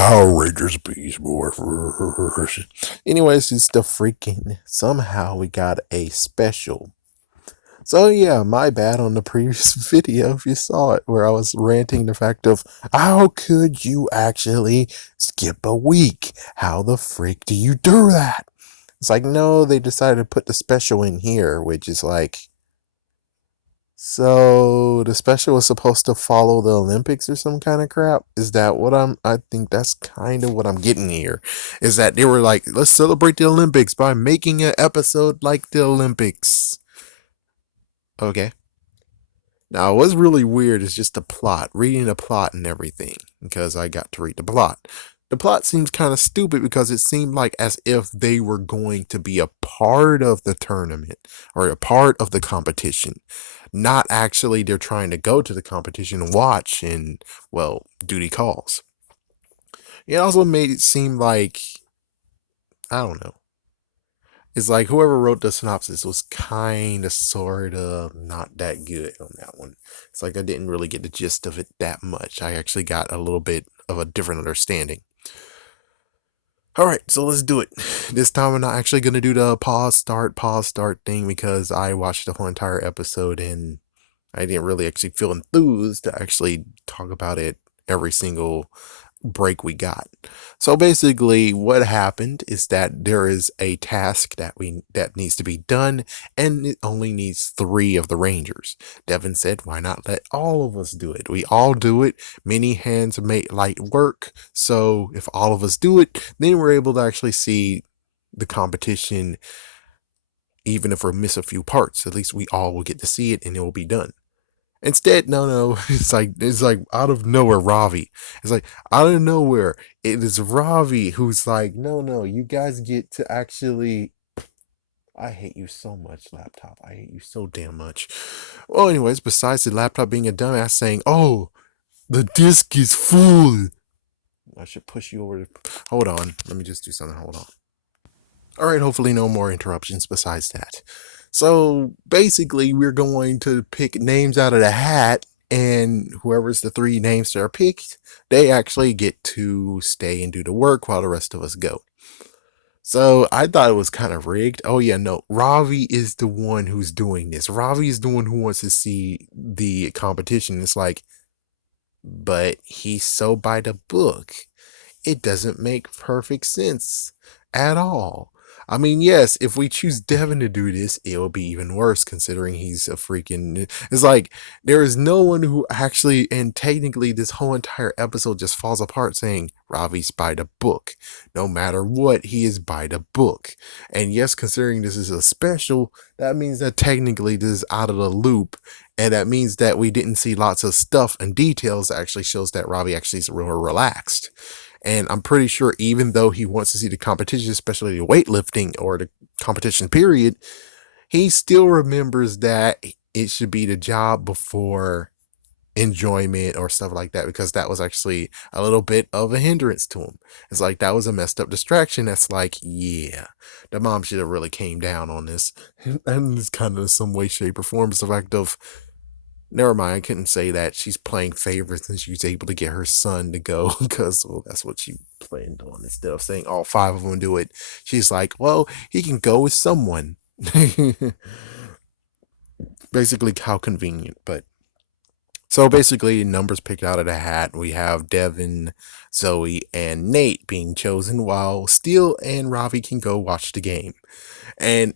Power Rangers Beast Morphers. Anyways, it's the freaking somehow we got a special. So yeah, my bad on the previous video if you saw it, where I was ranting the fact of how could you actually skip a week? How the freak do you do that? It's like no, they decided to put the special in here, which is like so the special was supposed to follow the Olympics or some kind of crap. Is that what I think that's kind of what I'm getting here. Is that they were like, let's celebrate the Olympics by making an episode like the Olympics. Okay. Now what's really weird is just the plot, reading the plot and everything, because I got to read the plot. The plot seems kind of stupid because it seemed like as if they were going to be a part of the tournament or a part of the competition. Not actually they're trying to go to the competition and watch and, well, duty calls. It also made it seem like, I don't know. It's like whoever wrote the synopsis was kind of, sort of not that good on that one. It's like I didn't really get the gist of it that much. I actually got a little bit of a different understanding. Alright, so let's do it. This time I'm not actually going to do the pause, start thing because I watched the whole entire episode and I didn't really actually feel enthused to actually talk about it every single break we got. So basically what happened is that there is a task that needs to be done and it only needs 3 of the Rangers. Devin said, why not let all of us do it? We all do it. Many hands make light work. So if all of us do it, then we're able to actually see the competition. Even if we miss a few parts, at least we all will get to see it and it will be done. Instead, no, it's like out of nowhere, Ravi. It's like out of nowhere, it is Ravi who's like, no, you guys get to actually. I hate you so much, laptop. I hate you so damn much. Well, anyways, besides the laptop being a dumbass saying, "Oh, the disk is full," I should push you over. Hold on, let me just do something. Hold on. All right, hopefully no more interruptions besides that. So basically, we're going to pick names out of the hat, and whoever's the 3 names that are picked, they actually get to stay and do the work while the rest of us go. So I thought it was kind of rigged. Oh yeah, no, Ravi is the one who's doing this. Ravi is the one who wants to see the competition. It's like, but he's so by the book. It doesn't make perfect sense at all. I mean, yes, if we choose Devin to do this, it will be even worse considering he's a freaking. It's like there is no one who actually, and technically, this whole entire episode just falls apart saying Ravi's by the book. No matter what, he is by the book. And yes, considering this is a special, that means that technically this is out of the loop. And that means that we didn't see lots of stuff and details that actually shows that Ravi actually is real relaxed. And I'm pretty sure even though he wants to see the competition, especially the weightlifting or the competition period, he still remembers that it should be the job before enjoyment or stuff like that, because that was actually a little bit of a hindrance to him. It's like that was a messed up distraction. That's like, yeah, the mom should have really came down on this. And it's kind of some way, shape, or form. It's the fact of, never mind, I couldn't say that. She's playing favorites and she was able to get her son to go because, well, that's what she planned on. Instead of saying all 5 of them do it, she's like, well, he can go with someone. Basically, how convenient. But so basically, numbers picked out of the hat. We have Devin, Zoe, and Nate being chosen, while Steele and Ravi can go watch the game. And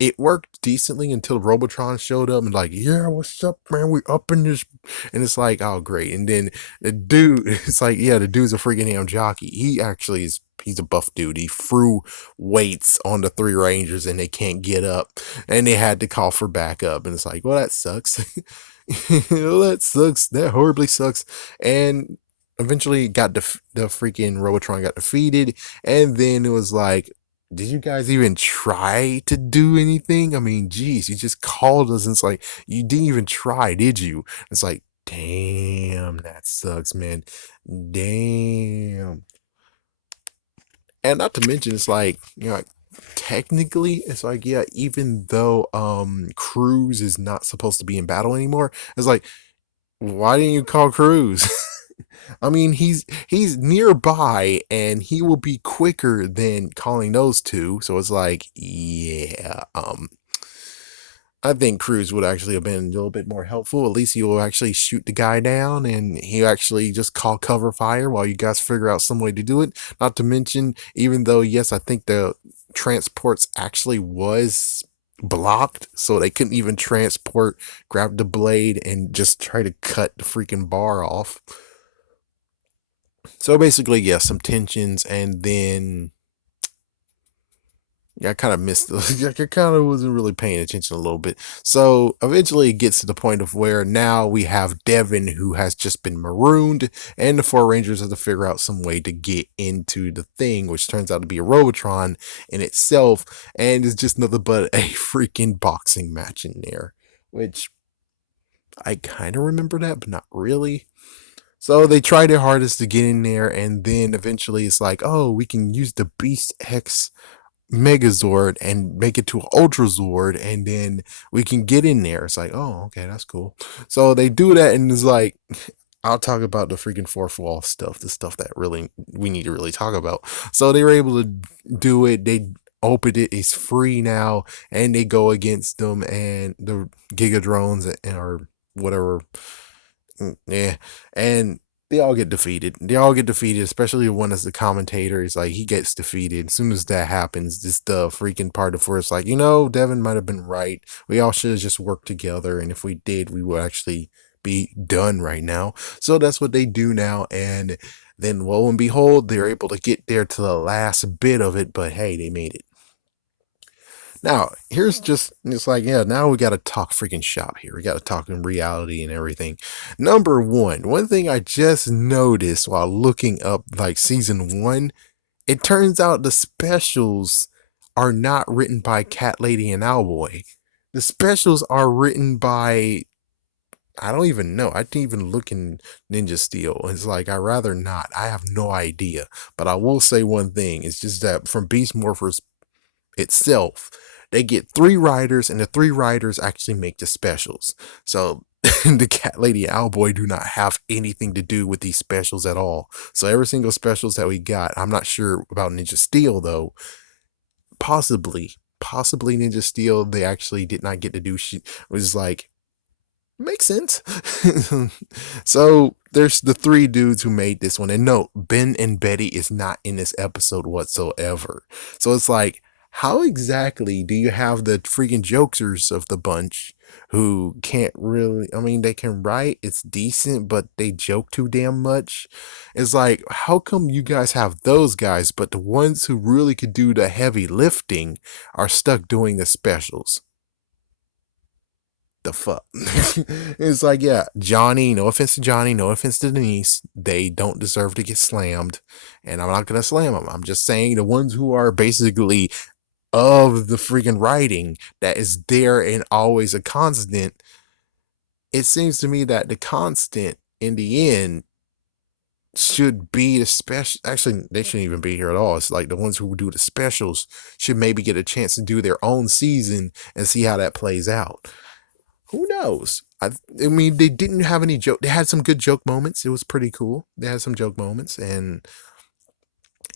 it worked decently until Robotron showed up and like, yeah, what's up, man? We up in this, and it's like, oh great. And then the dude, it's like, yeah, the dude's a freaking damn jockey. He actually is. He's a buff dude. He threw weights on the 3 Rangers and they can't get up, and they had to call for backup. And it's like, well, that sucks. Well, that sucks. That horribly sucks. And eventually, got the freaking Robotron got defeated, and then it was like, did you guys even try to do anything? I mean, geez, you just called us and it's like, you didn't even try, did you? It's like, damn, that sucks, man. Damn. And not to mention, it's like, like, technically, it's like, yeah, even though Cruz is not supposed to be in battle anymore, it's like, why didn't you call Cruz? I mean, he's nearby, and he will be quicker than calling those two. So it's like, yeah, I think Cruz would actually have been a little bit more helpful. At least he will actually shoot the guy down, and he actually just call cover fire while you guys figure out some way to do it. Not to mention, even though yes, I think the transports actually was blocked, so they couldn't even transport, grab the blade, and just try to cut the freaking bar off. So basically, yes, some tensions, and then I kind of missed. I kind of wasn't really paying attention a little bit. So eventually, it gets to the point of where now we have Devin, who has just been marooned, and the four Rangers have to figure out some way to get into the thing, which turns out to be a Robotron in itself, and is just nothing but a freaking boxing match in there, which I kind of remember that, but not really. So they try their hardest to get in there, and then eventually it's like, oh, we can use the Beast X Megazord and make it to an Ultra Zord, and then we can get in there. It's like, oh, okay, that's cool. So they do that, and it's like, I'll talk about the freaking fourth wall stuff, the stuff that really we need to really talk about. So they were able to do it. They opened it. It's free now, and they go against them and the Giga Drones or whatever. Yeah, and they all get defeated. They all get defeated, especially the one as the commentator. Is like he gets defeated. As soon as that happens, just the freaking part of where it's like, Devin might have been right. We all should have just worked together, and if we did, we would actually be done right now. So that's what they do now, and then lo and behold, they're able to get there to the last bit of it. But hey, they made it. Now, here's just, it's like, yeah, now we got to talk freaking shop here. We got to talk in reality and everything. Number one thing I just noticed while looking up like season one, it turns out the specials are not written by Cat Lady and Owlboy. The specials are written by, I don't even know. I didn't even look in Ninja Steel. It's like, I'd rather not. I have no idea. But I will say one thing. It's just that from Beast Morphers itself, they get three writers, and the three writers actually make the specials. So the Cat Lady and Owlboy do not have anything to do with these specials at all. So every single specials that we got, I'm not sure about Ninja Steel though. Possibly Ninja Steel, they actually did not get to do shit. It was like, makes sense. So there's the three dudes who made this one, and no, Ben and Betty is not in this episode whatsoever. So it's like, how exactly do you have the freaking jokesters of the bunch who can't really, I mean, they can write, it's decent, but they joke too damn much? It's like, how come you guys have those guys, but the ones who really could do the heavy lifting are stuck doing the specials? The fuck? It's like, yeah, Johnny, no offense to Johnny, no offense to Denise, they don't deserve to get slammed, and I'm not gonna slam them. I'm just saying the ones who are basically of the freaking writing that is there and always a constant. It seems to me that the constant in the end should be the special. Actually, they shouldn't even be here at all. It's like the ones who do the specials should maybe get a chance to do their own season and see how that plays out. Who knows? I mean, they didn't have any joke. They had some good joke moments. It was pretty cool. They had some joke moments, and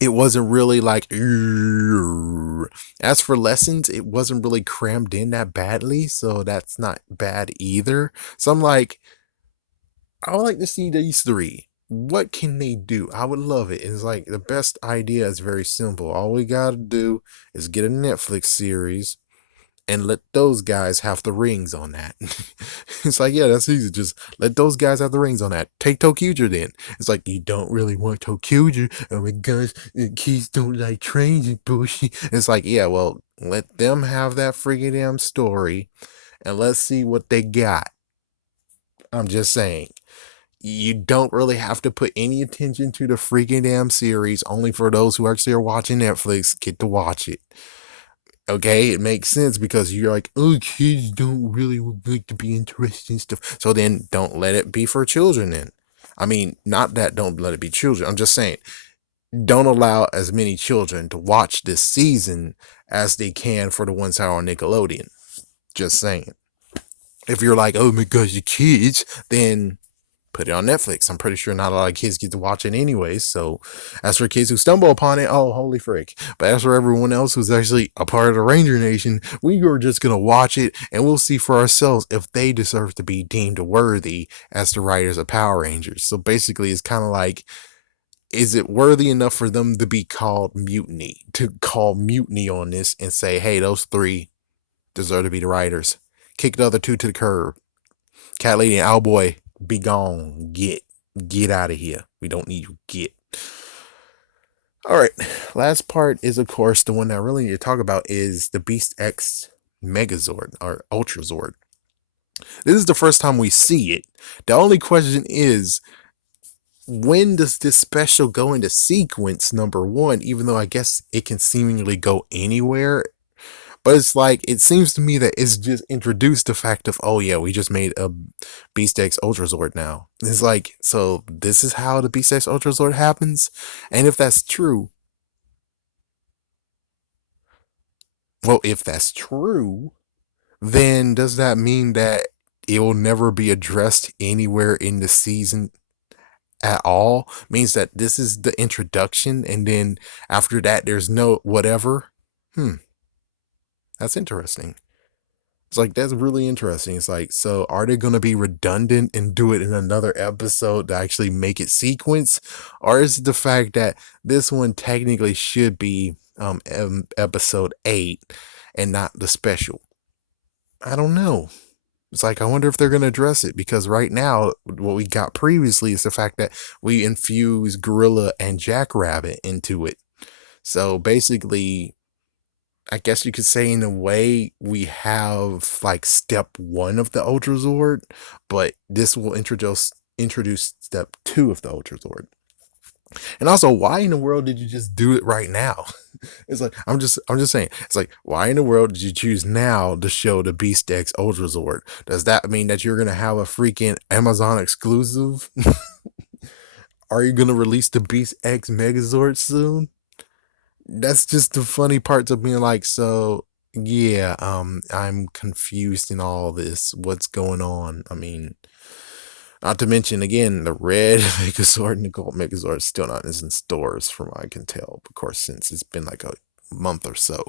it wasn't really like. "Urgh." As for lessons, it wasn't really crammed in that badly, so that's not bad either. So I'm like, I would like to see these three. What can they do? I would love it. It's like the best idea is very simple. All we gotta do is get a Netflix series and let those guys have the rings on that. It's like, yeah, that's easy. Just let those guys have the rings on that. Take Tokuja then. It's like, you don't really want Tokuja. Oh my gosh, kids don't like trains and bullshit. It's like, yeah, well, let them have that freaking damn story, and let's see what they got. I'm just saying. You don't really have to put any attention to the freaking damn series. Only for those who actually are watching Netflix get to watch it. Okay, it makes sense because you're like, oh, kids don't really like to be interested in stuff. So then don't let it be for children then. I mean, not that don't let it be children. I'm just saying, don't allow as many children to watch this season as they can for the ones that are on Nickelodeon. Just saying. If you're like, oh my gosh, the kids, then put it on Netflix. I'm pretty sure not a lot of kids get to watch it anyways. So, as for kids who stumble upon it, oh, holy frick. But as for everyone else who's actually a part of the Ranger Nation, we are just going to watch it and we'll see for ourselves if they deserve to be deemed worthy as the writers of Power Rangers. So, basically, it's kind of like, is it worthy enough for them to be called mutiny, to call mutiny on this and say, hey, those three deserve to be the writers? Kick the other two to the curb. Cat Lady and Owlboy, be gone. Get out of here. We don't need you. Get. All right. Last part is, of course, the one that I really need to talk about is the Beast X Megazord or Ultra Zord. This is the first time we see it. The only question is, when does this special go into sequence, number one, even though I guess it can seemingly go anywhere? But it's like, it seems to me that it's just introduced the fact of, oh yeah, we just made a Beast X Ultra Zord now. It's like, so this is how the Beast X Ultra Zord happens? And if that's true, well, if that's true, then does that mean that it will never be addressed anywhere in the season at all? Means that this is the introduction, and then after that, there's no whatever? Hmm, that's interesting. It's like, that's really interesting. It's like, so are they going to be redundant and do it in another episode to actually make it sequence? Or is it the fact that this one technically should be episode 8 and not the special? I don't know. It's like, I wonder if they're going to address it, because right now, what we got previously is the fact that we infuse Gorilla and Jackrabbit into it. So basically, I guess you could say, in a way, we have like step 1 of the Ultra Zord, but this will introduce step 2 of the Ultra Zord. And also, why in the world did you just do it right now? It's like, I'm just saying, it's like, why in the world did you choose now to show the Beast X Ultra Zord? Does that mean that you're gonna have a freaking Amazon exclusive? Are you gonna release the Beast X Megazord soon? That's just the funny parts of being like, so yeah, I'm confused in all this. What's going on? I mean, not to mention, again, the red Megazord and the gold Megazord is still not in stores, from what I can tell. Of course, since it's been like a month or so,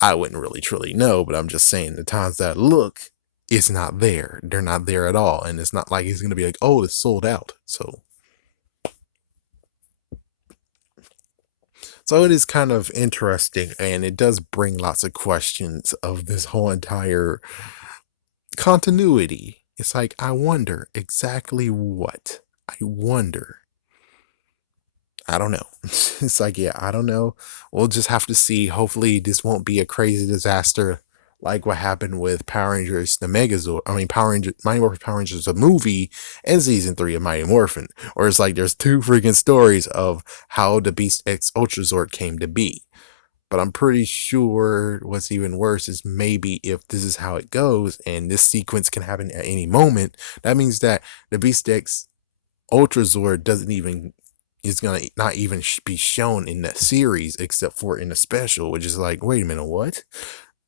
I wouldn't really truly know, but I'm just saying, the times that I look, it's not there. They're not there at all. And it's not like he's going to be like, oh, it's sold out. So it is kind of interesting, and it does bring lots of questions of this whole entire continuity. It's like, I wonder exactly what. I wonder. I don't know. It's like, yeah, I don't know. We'll just have to see. Hopefully, this won't be a crazy disaster like what happened with Power Rangers, the Megazord. I mean, Mighty Morphin Power Rangers, the movie, and season 3 of Mighty Morphin. Or it's like, there's two freaking stories of how the Beast X Ultra Zord came to be. But I'm pretty sure what's even worse is, maybe if this is how it goes and this sequence can happen at any moment, that means that the Beast X Ultra Zord doesn't even, is gonna not even be shown in the series except for in the special, which is like, wait a minute, what?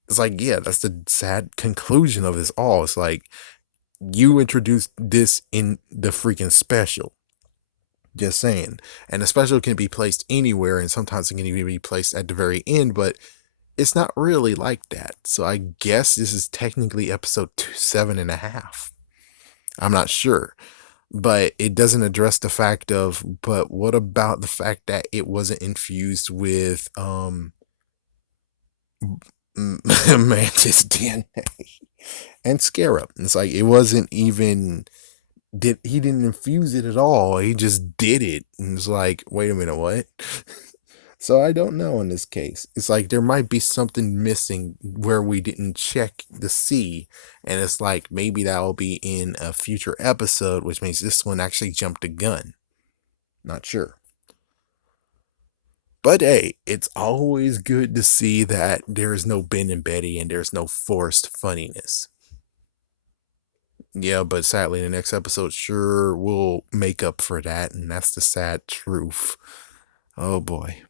It's like, yeah, that's the sad conclusion of this all. It's like, you introduced this in the freaking special. Just saying. And the special can be placed anywhere, and sometimes it can even be placed at the very end, but it's not really like that. So I guess this is technically episode 7.5. I'm not sure. But it doesn't address the fact of, but what about the fact that it wasn't infused with Mantis DNA and Scarab? It's like, it wasn't even, he didn't infuse it at all. He just did it. And it's like, wait a minute, what? So I don't know in this case. It's like, there might be something missing where we didn't check to see. And it's like, maybe that will be in a future episode, which means this one actually jumped a gun. Not sure. But hey, it's always good to see that there is no Ben and Betty and there's no forced funniness. Yeah, but sadly, the next episode sure will make up for that, and that's the sad truth. Oh boy.